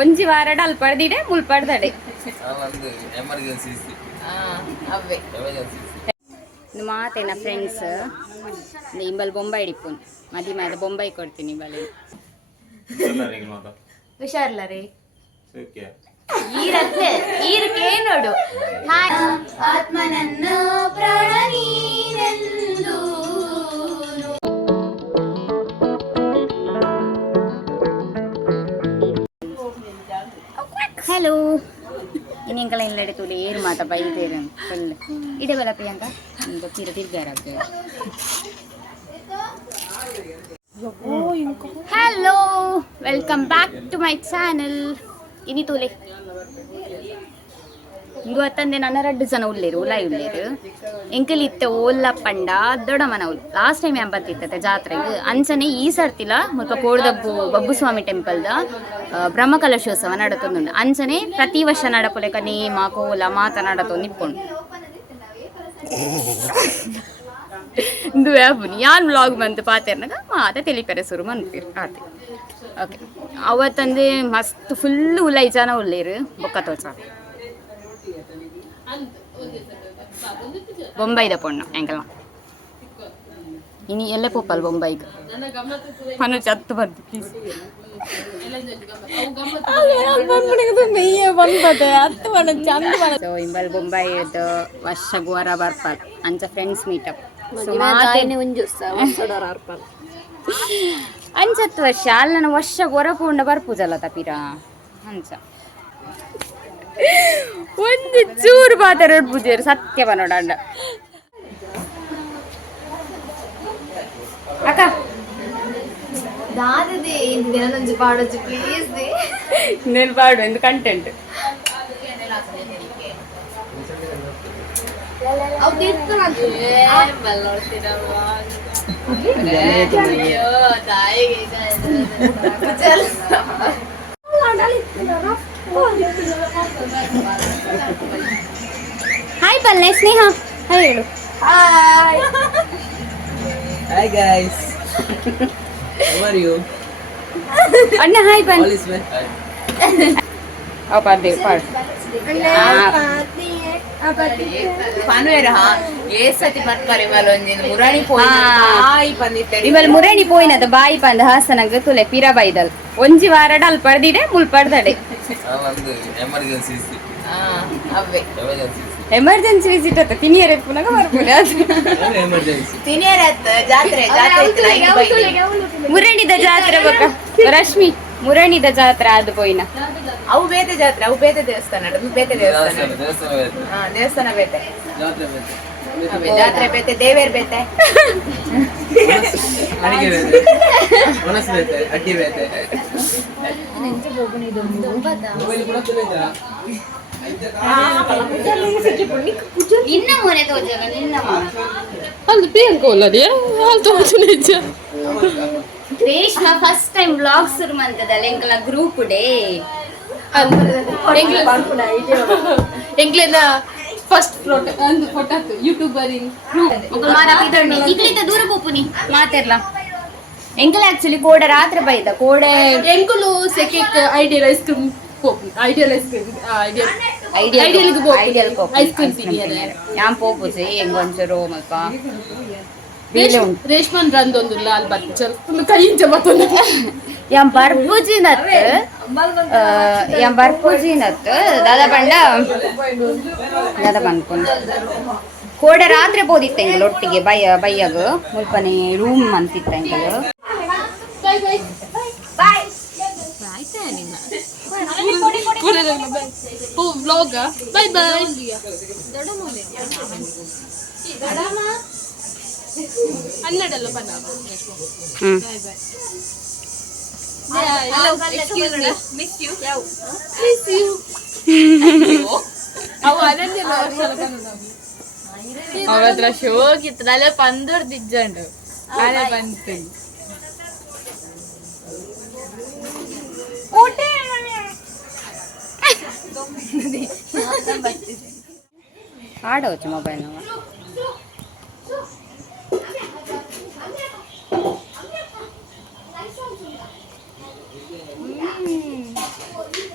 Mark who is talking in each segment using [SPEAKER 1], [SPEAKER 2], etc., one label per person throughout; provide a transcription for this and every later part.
[SPEAKER 1] ಒಂಜಿ ವಾರಡ ಅಲ್ಪಡ್ದಿಡೆ ಪಡೆದಿಡೆ
[SPEAKER 2] ಮುಲ್ ಪಡೆದಡೆ
[SPEAKER 1] ಅವೇ ಮಾತೇನ ಫ್ರೆಂಡ್ಸ್ ಇಂಬಲ್ ಬೊಂಬೈ ಇಡಿಪುನ್. ಮದಿ ಮಾದ ಬೊಂಬೈ ಕೊಡ್ತೀನಿ ಬಲೆ ಹುಷಾರ್ಲ ರೀ. ಈರತ್ತೆ ಈರಕ್ಕೆ ನೋಡು. ಆತ್ಮನನ್ನು ಪ್ರಾಣ ನೀನೆಂದು ಹಲೋ ಇನ್ನೆಂಕಲ ಇಲ್ಲಡೆ ತುಳಿ ಏರು ಮಾತ ಬೈತೇರು ಫುಲ್ ಇಡೆ ಬಲ Priyanka ಗೊತ್ತಿರ ತಿರ್ಗಾರಾಗ hello welcome back to my channel ಇನಿ ತೂಲೆ ಇಂಗು ಅತ್ತಂದೆ ನನ್ನ ರಡ್ಡು ಜನ ಉಳ್ಳೇರು ಉಲಾಯಿ ಉಳ್ಳೇರು ಎಂಕಲ್ ಇತ್ತೆ ಓಲ್ಲ ಪಂಡ ಮನ ಉಲ್ ಲಾಸ್ಟ್ ಟೈಮ್ ಯಾನ್ ಬತ್ತಿತ್ತತೆ ಜಾತ್ರೆಗೆ? ಅಂಚನೆ ಈ ಸರ್ತಿಲ, ಮುಲ್ಪ ಕೋಡ್ದಬ್ಬು ಬಬ್ಬು ಸ್ವಾಮಿ ಟೆಂಪಲ್ದ ಬ್ರಹ್ಮಕಲಶೋತ್ಸವ ನಡತೊಂದುಂಡು ಅಂಚನೆ ಪ್ರತಿ ವರ್ಷ ನಡಪುಲೆಕ ನೇಮ, ಕೋಲ, ಮಾತ ನಡತೊಂದು ನಿಪ್ಪುಂಡು ಇಂದು ಯಾನ್ ವ್ಲಾಗ್ ಬಂತು ಪಾತೆರ್ನಾಗ ಮಾತ ತೆಲಿಪೆರೆ ಸುರು ಮನ್ಪಿರು ಆತೆ ಓಕೆ ಅವತ್ತಂದೆ ಮಸ್ತ್ ಫುಲ್ ಉಲೈ ಜನ ಉಳ್ಳೇರು, ಬೊಕ್ಕ ತೋಚ ಬೊಂಬೈದ ಪೊಣ್ಣ ಎಂಕಲ ಇನಿ ಎಲ್ಲ ಪೋಪಲ್ ಬೊಂಬೈಗೆ ಪನು ಚತ್ತು ಬಂತು ಪ್ಲೀಸ್ ಸೊ ಇಂಬಲ್ ಬೊಂಬೈದ ವರ್ಷ ಗೋರ ಬರ್ಪಲ್ ಅಂಚ ಫ್ರೆಂಡ್ಸ್ ಮೀಟಪ್ ಅಂಚತ್ತು ವರ್ಷ ಅಲ್ಲ ವರ್ಷ ಗೊರ ಪೂಂಡ ಬರ್ಪುಜಲ್ಲ ತಪಿರ ಅಂಚ ಒಂದು ಚೂರು ಪಾತ್ರ ಪೂಜೆರು ಸತ್ಯ ಬನ್ನೋಡ ಅಂಡ ಅಕ್ಕ
[SPEAKER 3] ದಾದದೆ ಇಂದು ದಿನ ನಂಜು ಪಾಡೊಚ್ಚು ಪ್ಲೀಸ್ ದೇ
[SPEAKER 1] నేను పాడు ఎందు కంటెంట్
[SPEAKER 3] ಅವು ತಿರ್ತು ಅಯ್ಯೋ ತಾಯಿಗೆ
[SPEAKER 1] ಹಾಯ್ ಪಲ್ಲೆ ಸ್ನೇಹ ಹಾಯ್ ಹೇಳು
[SPEAKER 3] hi
[SPEAKER 2] Hi guys. How are you?
[SPEAKER 1] ಅಣ್ಣ ಹಾಯ್ ಪನ್
[SPEAKER 2] All is well.
[SPEAKER 1] ಅವ್ ಪಾಡ್ದೇವ್ ಪಾಡು
[SPEAKER 3] ಪನ್ವೇರ ಮುರಾಣಿ ಪೋಯಿ
[SPEAKER 1] ಹಾ.
[SPEAKER 3] ಹಾಯ್ ಬಂದಿತ್ತೆ
[SPEAKER 1] ಇವಲ್ ಮುರೇಣಿ ಪೋಯಿನದ ಬಾಯಿ ಪಂದ ಹಾಸನಗ ತುಲೆ ಪಿರ ಬೈದಲ್ ಒಂಜಿ ವಾರಡ ಅಲ್ಲಿ ಮುಲ್ಪಡ್ದಡೆ
[SPEAKER 2] ಮುಲ್ ಎಮರ್ಜೆನ್ಸಿ
[SPEAKER 3] ಅವೇ
[SPEAKER 2] ಎಮರ್ಜೆನ್ಸಿ
[SPEAKER 1] ಎಮರ್ಜೆನ್ಸಿ ವಿಸಿಟ್ ಅತ್ತ ತಿನಿಯರೆ ಪುನಗ ಬರ್ಬೋದು. ಅದು.
[SPEAKER 2] ಎಮರ್ಜೆನ್ಸಿ
[SPEAKER 3] ತಿನಿಯರತ್ ಜಾತ್ರೆ ಜಾತ್ರೆ.
[SPEAKER 1] ಮುರೇಣಿದ ಜಾತ್ರೆ ಬೊಕ ರಶ್ಮಿ. ಮುರೇಣಿದ ಜಾತ್ರೆ ಅದು ಪೋಯಿನ
[SPEAKER 3] ಅವು ಬೇತೆ ಜಾತ್ರೆ ಅವು ಬೇತೆ ದೇವಸ್ಥಾನ ಅದು ಬೇತೆ ದೇವಸ್ಥಾನ. ಹಾ ದೇವಸ್ಥಾನ ಬೇತೆ.
[SPEAKER 2] ಜಾತ್ರೆ
[SPEAKER 3] ಬೇತೆ. ದೇವೇರ್ ಬೇತೆ.
[SPEAKER 2] ಅಲ್ಲಿ ಬೇಕು ಅಡ್ಡಿ ಬೇತೆ
[SPEAKER 4] ಪ್ರಿಯಾಂಕ ಒಲ್ಲದೆ ಹಾಲು ತೋಚು ನಿಜ?
[SPEAKER 1] ರೇಷ್ಮಾ ಫಸ್ಟ್ ಟೈಮ್ ಬ್ಲಾಗ್ಸ್ ಶುರು ಮಾಡ್ತದಲ್ಲ ಎಂಕಲ ಗ್ರೂಪ್ ಡೇ
[SPEAKER 4] ಎಂಕ್ಲೆದ ಫಸ್ಟ್ ಒಂದು ಫೋಟೋ ಯೂಟ್ಯೂಬರ್ ಇನ್
[SPEAKER 1] ಇಕ್ಲಿಂದ ದೂರ ಪೋಪುನಿ ಮಾತೆರ್ಲ ಎಂಕಲ ಆಕ್ಚುಲಿ ಕೋಡ ರಾತ್ರಿ ಬೈದ ಕೋಡ
[SPEAKER 4] ಎಂಕಲು ಸೆಕೆಕ್ Ideal ice cream pope Ideal ice
[SPEAKER 1] cream
[SPEAKER 4] Ideal
[SPEAKER 1] Ideal Ideal
[SPEAKER 4] ice cream ತಿನ್ನಿಯಲ್ಲ
[SPEAKER 1] ಯಾನ್ ಪೋಪು ಸೇ ಹೆಂಗೊಂಚೂರು ಮಲ್ಪ ಬೇಲೆ ಉಂಟು.
[SPEAKER 4] ರೇಷ್ಮನ್ ರಂದೊಂದು ಲಾಲ್ ಬಚ್ಚಲ್ ಒಂದು ಕೈಯಿಂದ ಬತ್ತೊಂದು
[SPEAKER 1] ಯಾಂ ಬರ್ಪುಜಿನತ್ ಯಾಂ ಬರ್ಪುಜಿನತ್ ದಾದ ಬಂಡ? ದಾದ ಬಂದ್ಕೊಂಡು. ಕೋಡೆ ರಾತ್ರಿ ಬೋದಿತ್ತ ಒಟ್ಟಿಗೆ ಬೈಯ ಬೈಯಾಗ ಮುಲ್ಪನೆ ರೂಮ್ ಅಂತಿತ್ತ
[SPEAKER 4] ಬೈ ಬೈ ಹನ್ನೆರಡಲ್ಲ ಬನ್ನ ಅವತ್ರ ಶೋಕಿತ್ತು ಅಲ್ಲೇ ಪಂದೂರ್ದು ಇಜ್ಜಂಡು ಅಲ್ಲೇ ಬಂತು
[SPEAKER 1] ಆಡೋಚು ಮೊಬೈಲ್ ನಾವು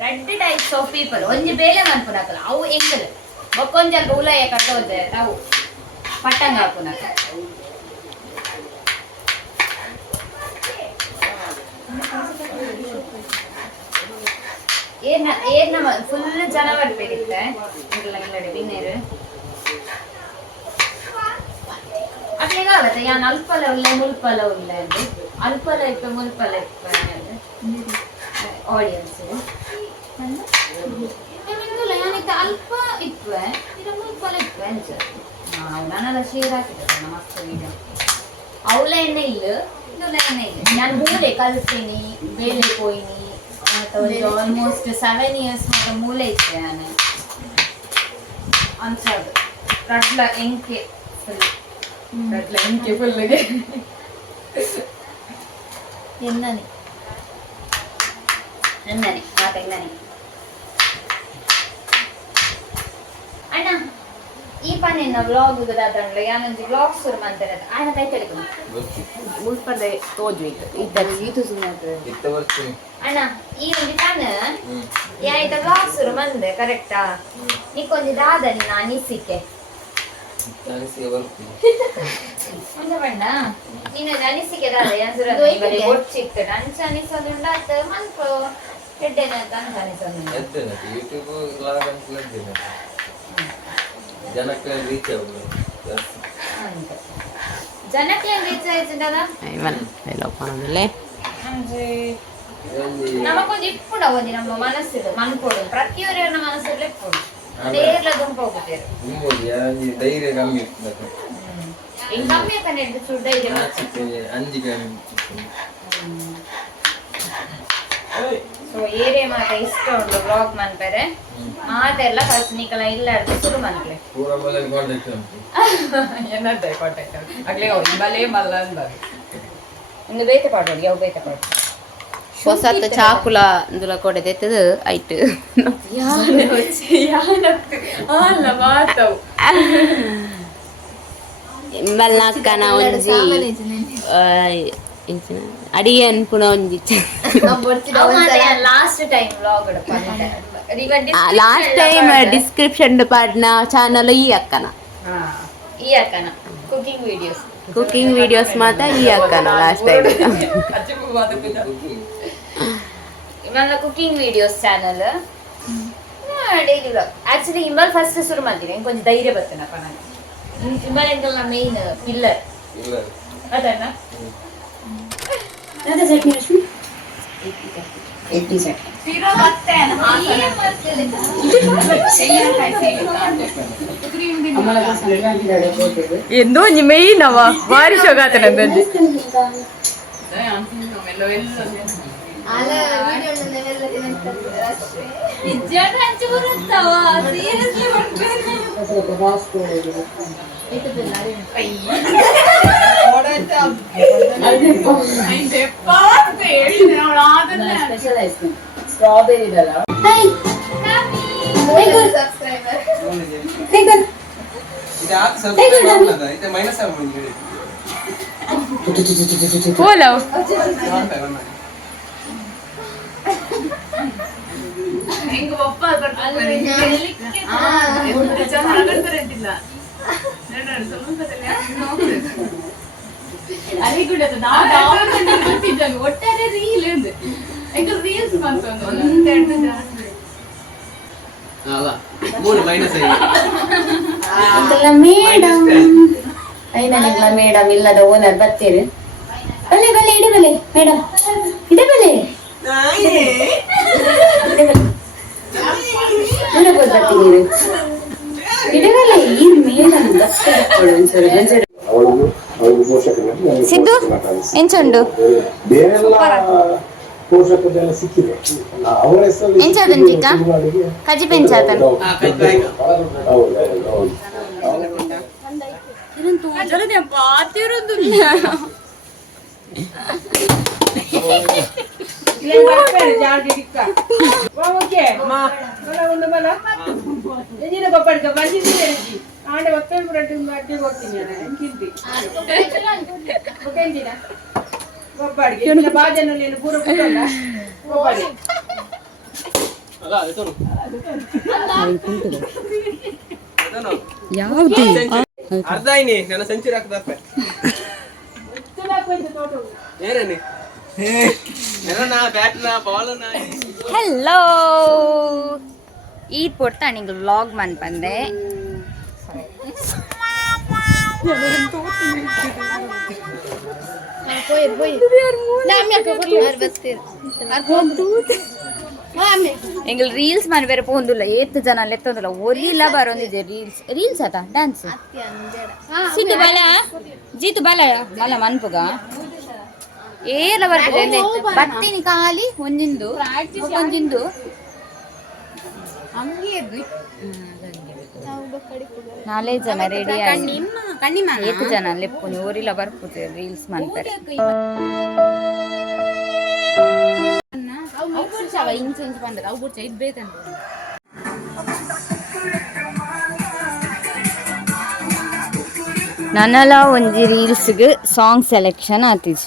[SPEAKER 1] ಎರಡು ಟೈಪ್ಸ್ ಆಫ್ ಪೀಪಲ್ ಒಂಜಿ ಬೇಲೆ ಮನ್ಪುನಕಲ ಅವು ಎಂಕಲ್ ಬೊಕ್ಕೊಂಜಲ್ ಉಲಯ ಕಟ್ಟೋದೆ ಅವು ಪಟ್ಟಂಗ ಹಾಕುನಕ ಏನ ಏನ ಫುಲ್ ಜನ ಬರ್ಬೇಕಿತ್ತೆ ಇಲ್ಲ ಇಲ್ಲ ಡಿನ್ನರ್ ಅಟ್ಲೇಗ ಆಗುತ್ತೆ ಯಾನ್ ಅಲ್ಪಲ ಉಳ್ಳೆ ಮುಲ್ಪಲ ಉಳ್ಳೆ ಅಂದು ಅಲ್ಪಲ ಇತ್ತು ಮುಲ್ಪಲ ಇತ್ತು ಆಡಿಯನ್ಸ್ ಅಲ್ಪ ಇತ್ವೆ ಇದು ಮುಲ್ಪಲ ಇತ್ವೆ ಅಂಚ ನಾವು ನನ್ನೆಲ್ಲ ಶೇರ್ ಹಾಕಿದ್ದೆ ಮಸ್ತ್ ವಿಡಿಯೋ ಅವಳ ಎಣ್ಣೆ ಇಲ್ಲ ಇದೆಲ್ಲ ಎಣ್ಣೆ ಇಲ್ಲ ನಾನು ಮೂಲೆ ಕಲ್ತೀನಿ ಬೇಲೆ ಪೋಯಿನಿ ಆಲ್ಮೋಸ್ಟ್ ಸೆವೆನ್ ಇಯರ್ಸ್ ಮತ್ತೆ ಮೂಲೆ ಇತ್ತೆ ನಾನು ಅನ್ಸೋದು ರಡ್ಲ ಎಂಕೆ ಫುಲ್
[SPEAKER 3] ಅಟ್ಲ ಎಂಕೆ ಫುಲ್ಗೆ
[SPEAKER 1] ಎನ್ನನಿ ಎನ್ನನಿ ಮಾತ ಎನ್ನನಿ ಅಣ್ಣ ಈ ಪನ್ನೆನ್ನ ವ್ಲಾಗ್ ದಾದಂಡ್ಲೆ ಯಾನೊಂಜಿ ವ್ಲಾಗ್ ಶುರು ಮಾಡ್ತಾರೆ ಅಣ್ಣ ಕೈ ತೆಳಿಕೊಂಡು
[SPEAKER 3] ಮುಲ್ಪರ್ದೆ ತೋಜು ಸುಮ್ಮನೆ
[SPEAKER 2] ಇತ್ತ ಬರ್ತೀನಿ
[SPEAKER 1] ಅಣ್ಣ ಈ ಒಂದು ಪನ್
[SPEAKER 2] ಹ್ಮ್.
[SPEAKER 1] ಯಾಯ್ತ ವ್ಲಾಗ್ ಶುರು ಮಂದೆ ಕರೆಕ್ಟಾ ನಿಕ್ಕೊಂದು ದಾದ ನಿನ್ನ ಅನಿಸಿಕೆ? ಬಣ್ಣ ನೀನು ಅನಿಸಿಕೆ ದಾದ ಗೊತ್ತಿತ್ತು ಅಂಚ ಅನಿಸೋದುಂಡ ಮನ್ಪು ಎಡ್ಡೆನ ಅಂತ
[SPEAKER 2] ಯೂಟ್ಯೂಬ್ ಎದ್ದೇನೆ ಜನಕ್ಕೆ ರೀಚ್ ಆಗುದು ಜಾಸ್ತಿ
[SPEAKER 1] ಅಂತ ಜನಕ್ಕೆ ರೀಚ್ ಆಯ್ತದ
[SPEAKER 3] ಎಲ್ಲ ಪಣದಲ್ಲೇ
[SPEAKER 1] ಅಂದ್ರೆ
[SPEAKER 2] ಇದೊಂದು
[SPEAKER 1] ನಮಗೊಂದು ಇಪ್ಪುಡ ಒಂದಿ ನಮ್ಮ ಮನಸ್ಸಿದು ಮನ್ಕೊಡು ಪ್ರತಿಯೊಬ್ಬರ ಮನಸ್ಸಲ್ಲಿ ಇಪ್ಪುಡು ನೇರ್ಲ ದುಂಪ ಹೋಗುತ್ತೇರು
[SPEAKER 2] ನಿಮ್ಬೋದು ಯಾರು ಧೈರ್ಯ ಕಮ್ಮಿ ಇರ್ತದೆ
[SPEAKER 1] ಹಿಂಗ್ ಕಮ್ಮಿ ಕಣ್ಣೆ ಹಿಡ್ದು ಸುಡ್ಡ ಇದೆ
[SPEAKER 2] ನಾಚಿಕೆ ಅಂಜಿಕೆ
[SPEAKER 1] ಸೊ ಏರಿಯಾ ಮಾತ ಇಷ್ಟ ಉಂಟು ಬ್ಲಾಗ್ ಮನ್ಪೆರೆ ಮಾತೆಲ್ಲ ಫಸ್ಟ್ ನಿಕಲ ಇಲ್ಲ ಹಿಡ್ದು ಶುರು ಮನ್ಕ್ಲೆ
[SPEAKER 2] ಪೂರ ಮೊದಲು ಕಾಂಟ್ಯಾಕ್ಟ್ ಉಂಟು
[SPEAKER 3] ಏನಂತೆ ಕಾಂಟ್ಯಾಕ್ಟ್ ಆಗ್ಲೇ ಬಲೇ ಮಲ್ಲ ಅಂದಾಗ
[SPEAKER 1] ಒಂದು ಬೇತೆ ಪಾಡೋಡಿ ಯಾವ ಬೇತೆ ಪಾಡು
[SPEAKER 3] ಹೊಸತ್ತು ಚಾಕುಲ ಅಂದುಲ ಕೊಡೆ ತೆತ್ತದು ಐಟ್ ಅಲ್ಲ ಮಾತವು
[SPEAKER 5] ಬಲ್ನಾಕನ ಒಂಜಿ ಅಡಿಗೆ ಅನ್ಪುನ ಒಂಜಿ
[SPEAKER 1] last time blog
[SPEAKER 5] last time description ಪಾಡ್ನ channel ಈ ಅಕ್ಕನ
[SPEAKER 1] ಈ ಅಕ್ಕನ ಕುಕಿಂಗ್ ವಿಡಿಯೋಸ್
[SPEAKER 5] ಕುಕಿಂಗ್ ವಿಡಿಯೋಸ್ ಮಾತ ಈ ಅಕ್ಕನ ಲಾಸ್ಟ್ ಟೈಮ್
[SPEAKER 1] ಇವಾಗ cooking videos channel daily blog actually ಇಂಬಲ್ first ಶುರು ಮಾಡ್ತೀನಿ ಕೊಂಚ ಧೈರ್ಯ ಬರ್ತೇನಪ್ಪ ನಾನು ಇಂಬಲ್ ಎಂಕಲ್ ನಾ ಮೇನ್ ಪಿಲ್ಲರ್
[SPEAKER 2] ಇಲ್ಲ
[SPEAKER 1] ಅದನ್ನ
[SPEAKER 3] ಎಂದೋ ಒಂಜಿ ಮೇಯ್ನ್ ಅವ ಬಾರಿ ಶೋಗಾತ ನಂಗೊಂದು
[SPEAKER 2] ಇದು ಆತ ಸ್ವಲ್ಪ ಅಲ್ಲಿಗುಡದು ನಾವು ದಾವಣಗೆರೆ
[SPEAKER 3] ಗೊತ್ತಿದ್ದಾಗ
[SPEAKER 4] ಒಟ್ಟಾರೆ ರೀಲ್ ಇದೆ ಎಂಟು ರೀಲ್ಸ್ ಮಾಡ್ಕೊಂಡು ಒಂದೆರಡು ಜಾಸ್ತಿ
[SPEAKER 2] ಅಲ್ಲ ಮೂರು ಮೈನಸ್ ಐದು
[SPEAKER 1] ಮೇಡಮ್ ಐನನಿಲ್ಲ ಮೇಡಮ್ ಇಲ್ಲದ ಓನರ್ ಬರ್ತೀರಿ ಬಲೆ ಬಲೆ ಇಡಿ ಬಲೆ ಮೇಡಮ್ ಇಡಿ ಬಲೆ ನನಗೊಂದು ಬರ್ತೀನಿ ಇಡಿ ಬಲೆ ಈ ಮೇಡಮ್ ಬರ್ತಾರೆ ಒಂದ್ಸರಿ ಒಂದ್ಸರಿ ಸಿದ್ದು ಎಂಚುಂಡು?
[SPEAKER 6] ಬೇರೆಲ್ಲ ಪೋಷಕತೆಲ್ಲ ಸಿಕ್ಕಿದೆ. ಅವರ ಕಜಿ
[SPEAKER 1] ಪೆಂಚಾತನ್ ಓಕೆ ಮಾ. ಒಂದು
[SPEAKER 6] ಬಲ. ಎಂಜಿನ
[SPEAKER 2] ಕೊಪ್ಪಡ್ಕ ಬಂದಿದ್ದೀನಿ ആണ്ട്
[SPEAKER 4] ഒത്തൽ ബ്രെഡ് അട്ടി കൊടുത്തു ഞാൻ എനിക്കിന്തി ಗೊತ್ತೆಂದಿನ ಒಬ್ಬಾಡಿಗೆ. ಇಲ್ಲ ಬಾಜೆನ ನೀನು ಪೂರ ಕೊಟ್ಟಲ್ಲ ಒಬ್ಬಾಡಿ
[SPEAKER 1] ಯಾವುದು?
[SPEAKER 2] ಅರ್ಧ ಐನಿ ನನ್ನ ಸೆಂಚುರಿ ಹಾಕದಪ್ಪ ಏರನಿ
[SPEAKER 1] ಹಲೋ ಈದ್ ಪೊಡ್ತಾ ನಿಂಗೆ ವ್ಲಾಗ್ ಮನ್ ಬಂದೆ ಎಂಗಲ್ ರೀಲ್ಸ್ ಮನ್ ಬೇರೆ ಪೋಂದುಲ್ಲ ಏತ್ ಜನ ಲೆತ್ತೊಂದುಲ್ಲ ಒರಿಲ ಬರೊಂದಿದೆ ರೀಲ್ಸ್ ರೀಲ್ಸ್ ಆತ ಡ್ಯಾನ್ಸ್ ಸಿದ್ದು ಬಲ ಜೀತು ಬಲ ಮಲ್ಲ ಮನ್ಪುಗ ಏಲ ಬರ್ತದೆ ಬರ್ತೀನಿ ಖಾಲಿ ಒಂದಿಂದು ಒಂದಿಂದು ನಾಳೆ ಜನ ರೆಡಿ ಆಗಿ ಏತು ಜನ ಲೆಪ್ಪುನಿ ಊರಿಲ ಬರ್ಪುತ್ತೆ ರೀಲ್ಸ್ ಮಾಡ್ತಾರೆ
[SPEAKER 3] ಇಂಚ್ ಇಂಚ್ ಬಂದದ ಅವು ಬುಡ್ಚ ಇದ್ ಬೇಕಂತ
[SPEAKER 1] ನನ್ನಲ ಒಂಜಿ ರೀಲ್ಸ್ಗ್ ಸಾಂಗ್ ಸೆಲೆಕ್ಷನ್ ಆತಿಜ್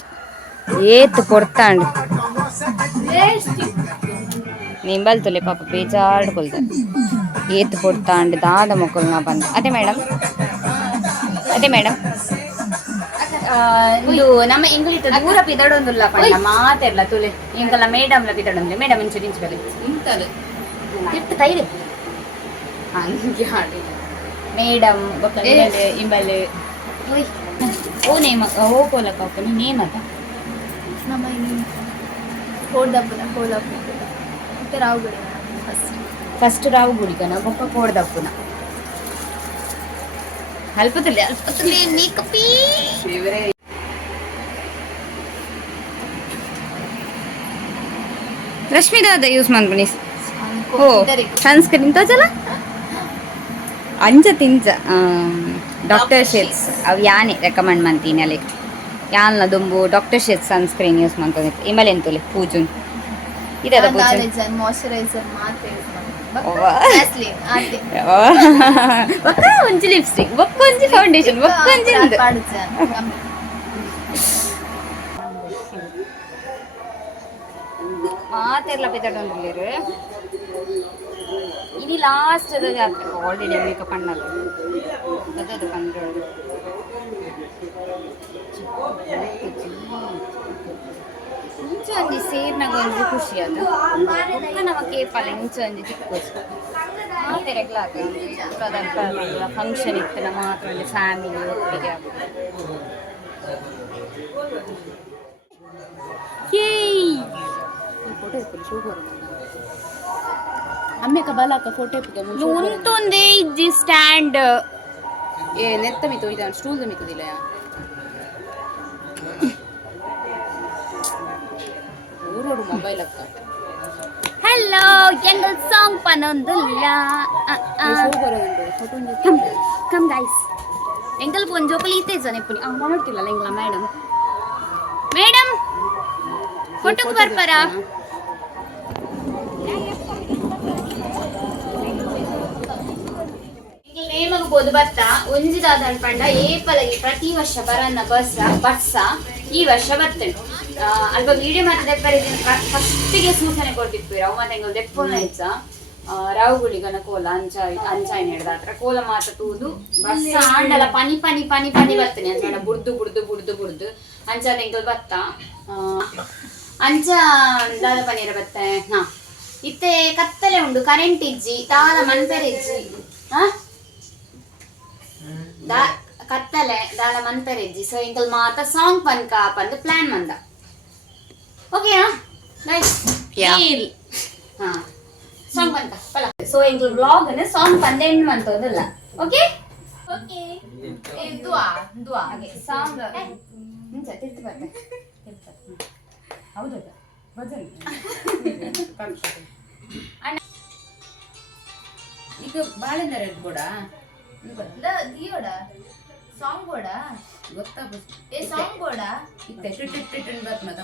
[SPEAKER 1] ಏತ್ ಕೊಡ್ತಾಂಡ್ ನಿಂಬಲ್ ತುಲೆ ಪಾಪ ಬೇಜಾರ್ಡ್ ಕೊಲ್ದ ಏತ್ ಕೊಡ್ತಾಂಡ್ ದಾದ ಮೊಕ್ಕಲು ನಾ ಬಂದ ಅದೇ ಮೇಡಮ್ ಅದೇ ಮೇಡಮ್ ಇದು ನಮ್ಮ ಇಂಗ್ಲಿಷ್ ದೂರ ಪಿದಡೊಂದುಲ್ಲ ಪಂಡ ಮಾತೆರ್ಲ ತುಲೆ ಇಂಕಲ್ಲ ಮೇಡಮ್ಲ ಪಿದಡೊಂದುಲೆ ಮೇಡಮ್ ಇಂಚು ಇಂಚು ಬಲಿ
[SPEAKER 3] ಇಂತದು
[SPEAKER 1] ತಿಟ್ಟು ತೈರು
[SPEAKER 3] ಹಂಗೆ ಹಾಡಿ
[SPEAKER 1] ಮೇಡಮ್ ಇಂಬಲ್ ಇಂಬಲ್ ಓ ನೇಮ ಓ ಕೋಲ ನೇಮ್ ಅದ ಫಸ್ಟ್ ರಾವು ಗುಡಿಗನ ಬೊಕ್ಕ ಕೋಡ್ದಪ್ಪುನ. ಅಲ್ಪದಲ್ಲಿ ಅಲ್ಪದಲ್ಲಿ ಮೇಕಪ್ಪಿ ರಶ್ಮಿದಾದ ಯೂಸ್ ಮಾಡ್ಬನಿ ಓ ಸನ್ಸ್ಕ್ರೀನ್ ತೋಜಲ ಅಂಜ ತಿಂಜ ಡಾಕ್ಟರ್ ಶೇಟ್ಸ್ ಅವು ಯಾನೆ ರೆಕಮೆಂಡ್ ಮಾಡ್ತೀನಿ ಅಲ್ಲಿ ಯಾನ್ ದುಂಬು ಡಾಕ್ಟರ್ ಶೇಟ್ಸ್ ಸನ್ಸ್ಕ್ರೀನ್ ಯೂಸ್ ಮಾಡ್ತಾರೆ ಇಮಲೆ ಎಂತುಲೆ ಪೂಜುನ್. ಇದು ಯಾವ್ದು
[SPEAKER 7] ಮಾಯಿಶ್ಚರೈಸರ್ ಮಾಯಿಶ್ಚರೈಸರ್ ಮಾತ್ರ ಯೂಸ್ ಮಾಡ್ತೀನಿ
[SPEAKER 1] ಒಕ್ಕ ಒಂಜಿ ಲಿಪ್ಸ್ಟಿಕ್ ಒಕ್ಕ ಒಂಜಿ ಫೌಂಡೇಶನ್ ಒಕ್ಕ ಒಂಜಿ ಮಾತೆಲ್ಲ ಬಿದ್ದಾಡೊಂದಿಲ್ಲೇರು இது லாஸ்ட் இது ஆல்ரெடி மேக்கப் பண்ணல அது அது பண்ணுறது ಹುಂಚು ಒಂಜಿ ಸೇರ್ನಾಗ ಒಂಜಿ ಖುಷಿ ಅದು. ಬೊಕ್ಕ ನಮಕ್ಕೆ ಏಪಲ ಹುಂಚು ಒಂಜಿ ತಿಕ್ಕೋಸ್ಕರ ಮಾತೆರೆಗ್ಲ ಫಂಕ್ಷನ್ ಇತ್ತು ನಮ್ಮ ಮಾತ್ರ ಫ್ಯಾಮಿಲಿ ಒಟ್ಟಿಗೆ
[SPEAKER 3] ಏಯ್ ಫೋಟೋ ಇತ್ತು ಶೂ
[SPEAKER 1] ಬರುತ್ತೆ ಅಮ್ಮೆಕ ಇಜ್ಜಿ ಸ್ಟ್ಯಾಂಡ್
[SPEAKER 3] ಏ ನೆತ್ತ ಮಿತೋಯ್ದ ಸ್ಟೂಲ್ದ ಮಿತದಿಲ್ಲ. ಯಾ ಊರೋಡು ಮೊಬೈಲ್ ಅಕ್ಕ.
[SPEAKER 1] ಹಲೋ ಎಂಗಲ್ ಸಾಂಗ್ ಪನೊಂದುಲ್ಲ ಕಮ್ ಕಮ್ ಗೈಸ್ ಎಂಗಲ್ ಪೊಂಜೋಪಲಿ ಇತ್ತೆ ಜನ ಪುನಿ ಅವ್ ಮಾಡ್ತಿಲ್ಲ ಎಂಗ್ಲ ಮೇಡಮ್ ಮೇಡಮ್ ಫೋಟೋಕ್ ಬರ್ಪಾರ? ನೇಮಗ ಬೋದು ಬತ್ತ ಒಂಜಿದಾದ ಪಂಡ ಏಪಲಗಿ ಪ್ರತಿ ವರ್ಷ ಬರನ್ನ ಬಸ್ಸ ಬಸ್ಸ? ಈ ವರ್ಷ ಬರ್ತೇನೆ ಅಲ್ಪ ವಿಡಿಯೋ ಮಾತ್ರ ದೆಪ್ಪರಿದ್ದೀನಿ ಫಸ್ಟಿಗೆ ಸೂಚನೆ ಕೊಡ್ತಿತ್ತು ಅವು ಮತ್ತೆ ದೆಪ್ಪನ ಹೆಚ್ಚ ರಾವುಗುಳಿಗನ ಕೋಲ ಅಂಚ ಅಂಚಾಯ್ ನಡೆದ ಹತ್ರ ಕೋಲ ಮಾತ ತೂದು ಬಸ್ ಆಂಡಲ ಪನಿ ಪನಿ ಪನಿ ಪನಿ ಬರ್ತೇನೆ ಅಂಚ ಬುಡ್ದು ಬುಡ್ದು ಬುಡ್ದು ಬುಡ್ದು ಅಂಚ ತೆಂಗಲ್ ಬತ್ತ? ಅಂಚ ದಾದ ಪನೀರ ಬತ್ತೆ? ಹಾ. ಇತ್ತೆ ಕತ್ತಲೆ ಉಂಡು ಕರೆಂಟ್ ಇಜ್ಜಿ ತಾಲ ಮನ್ಪೆರೆ ಇಜ್ಜಿ. ಹಾ ಕತ್ತಲೆ ದಾಳ ಮನ್ಪೆರೆಜ್ಜಿ ಸೊ ಇಂಕಲ್ ಮಾತ ಸಾಂಗ್ ಪನ್ಕ ಪಂದ್ ಪ್ಲಾನ್ ಮಂದ. ಓಕೆಯಾ ನೈಸ್ ಹಾ. ಸಾಂಗ್ ಪನ್ಕ ಪಲ ಸೊ ಇಂಕಲ್ ಬ್ಲಾಗ್ ಅನ್ನ ಸಾಂಗ್ ಪಂದ ಎಂಡ್ ಮಂತೋದಲ್ಲ ಓಕೆ ಓಕೆ
[SPEAKER 7] ದುವಾ ದುವಾ.
[SPEAKER 1] ಹಾಗೆ ಸಾಂಗ್ ಮುಂಚೆ ತಿರ್ತು ಬರ್ತೆ. ಹೌದು ಭಜನ್.
[SPEAKER 3] ಈಗ ಬಾಳೆಂದರ ಕೂಡ
[SPEAKER 7] ದಿಯೋಡ? ಸಾಂಗ್ ಬೋಡಾ
[SPEAKER 3] ಗೊತ್ತಾ
[SPEAKER 7] ಏ ಸಾಂಗ್ ಬೋಡಾ
[SPEAKER 3] ಇತ್ತೆ ಟಿಟ್ ಟಿಟ್ ಟಿಟ್ ಬತ್ ಮತ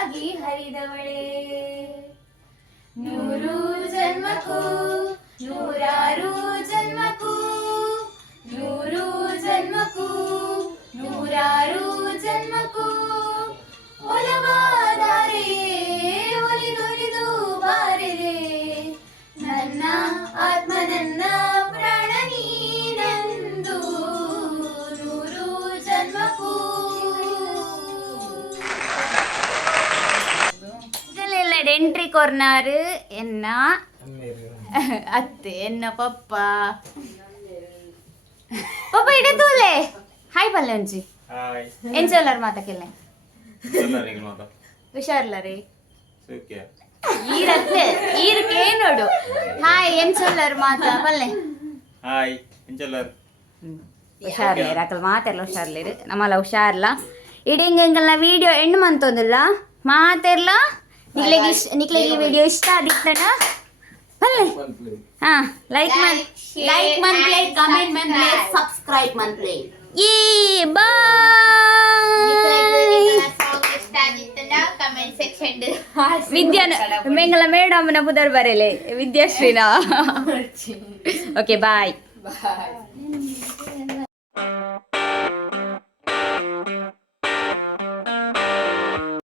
[SPEAKER 1] ಹಾಡಾಗಿ ಹರಿದವಳೆ. ನೂರು ಜನ್ಮಕ್ಕೂ ನೂರಾರು
[SPEAKER 3] ಕೊರ್ನಾರು ಎನ್ನ ಅತ್ತೆ ಎನ್ನ ಪಪ್ಪ ಪಪ್ಪ ಇಡತೂಲೆ ಹಾಯ್ ಪಲ್ಲೆ ಒಂಜಿ
[SPEAKER 8] ಹಾಯ್
[SPEAKER 3] ಎಂಚಲ್ಲರ್ ಮಾತಕ್ಕೆಲ್ಲ
[SPEAKER 8] ಎಲ್ಲರಿಗೆ ಮಾತ
[SPEAKER 3] ಹುಷಾರ್ಲ ರೀ
[SPEAKER 8] ಸುಖ್ಯ
[SPEAKER 3] ಈರತ್ತೆ ಈರಕ್ಕೆ ನೋಡು ಹಾಯ್ ಎಂಚಲ್ಲರ್ ಮಾತ ಪಲ್ಲೆ
[SPEAKER 8] ಹಾಯ್ ಇಂಚಲ್ಲರ್
[SPEAKER 3] ಹುಷಾರ್ಲೇರು ಅಕಲ್ ಮಾತೆಲ್ಲ ಹುಷಾರ್ಲೇರು ನಮ್ಮಲ್ಲ ಹುಷಾರ್ಲ ಇಡೀಂಗೆಲ್ಲ ವಿಡಿಯೋ ಎಂಡ್ ಮಂತೊಂದಿಲ್ಲ ಮಾತೆರ್ಲ ನಿಕ್ಲೆಗೆ ಇಷ್ಟ ನಿಕ್ಲೆಗೆ ವಿಡಿಯೋ ಇಷ್ಟ ಆದಿತ್ತನ ಬಲ್ಲೆ ಹಾ ಲೈಕ್ ಮನ್
[SPEAKER 9] ಲೈಕ್ ಮನ್ಪ್ಲೆ ಕಮೆಂಟ್ ಮನ್ಪ್ಲೆ ಸಬ್ಸ್ಕ್ರೈಬ್ ಮನ್ಪ್ಲೆ
[SPEAKER 3] ಈ ಬಾಯ್
[SPEAKER 1] ಇಷ್ಟ ಆಗಿತ್ತಂಡ ಕಮೆಂಟ್ ಸೆಕ್ಷನ್
[SPEAKER 3] ವಿದ್ಯಾ ಮೆಂಗಲ ಮೇಡಮ್ನ ಬುಧರ್ ಬರೇಲೆ ವಿದ್ಯಾಶ್ರೀನ ಓಕೆ ಬಾಯ್
[SPEAKER 4] Bye.